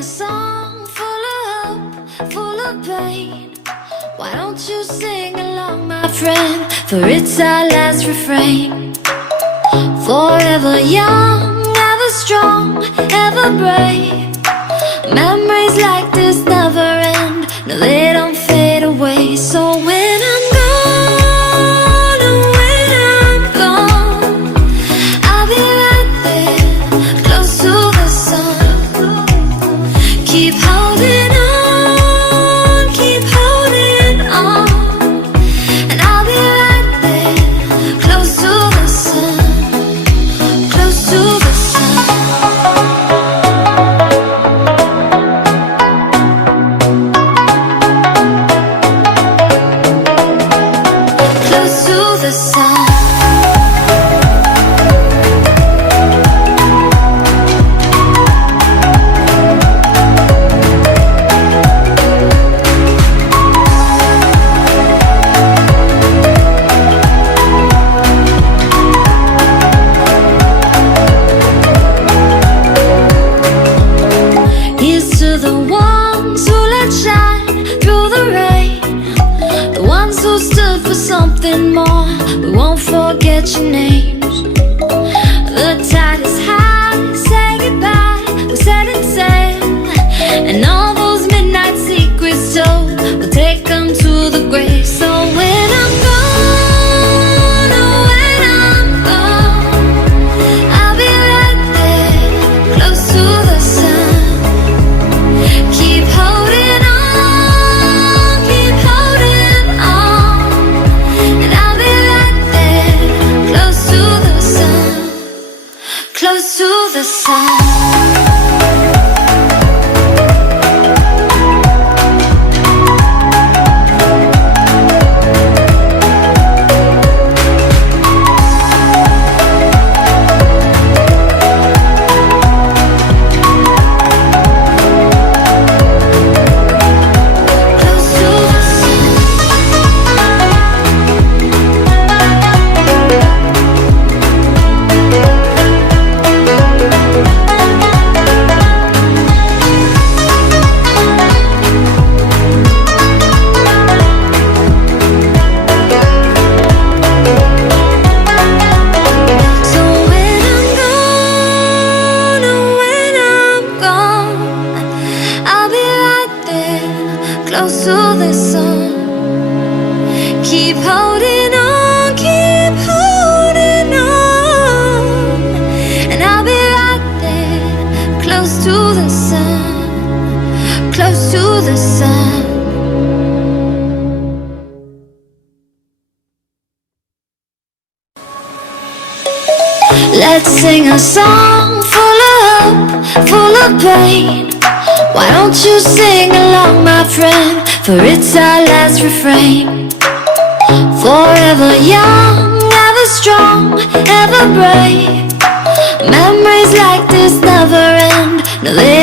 a song full of hope, full of pain. Why don't you sing along, my friend? For it's our last refrain. Forever young, ever strong, ever brave. Memories like this never end. No, they don't fade away. So when I'm gone, oh, when I'm gone, I'll be right there, close to the sun. Keep holding on, keep holding on, and I'll be right there, close to the sun, close to the sun. Close to the sun. Here's to the ones who let shine through the rain, the ones who stood for something more. We won't forget your names. The tide is high, say goodbye, we're setting sail, and all those midnight secrets told, we'll take them to the grave. So when I'm gone, oh, when I'm gone, I'll be right there, close to the sun. Keep holding on, keep holding on, and I'll be right there, close to the sun, close to the sun. So when I'm gone, oh, when I'm gone, I'll be right there, close to the sun. Keep holding on, keep holding on, and I'll be right there, close to the sun, close to the sun. Let's sing a song full of hope, full of pain. Why don't you sing along, my friend? For it's our last refrain. Forever young, ever strong, ever brave. Memories like this never end. No, they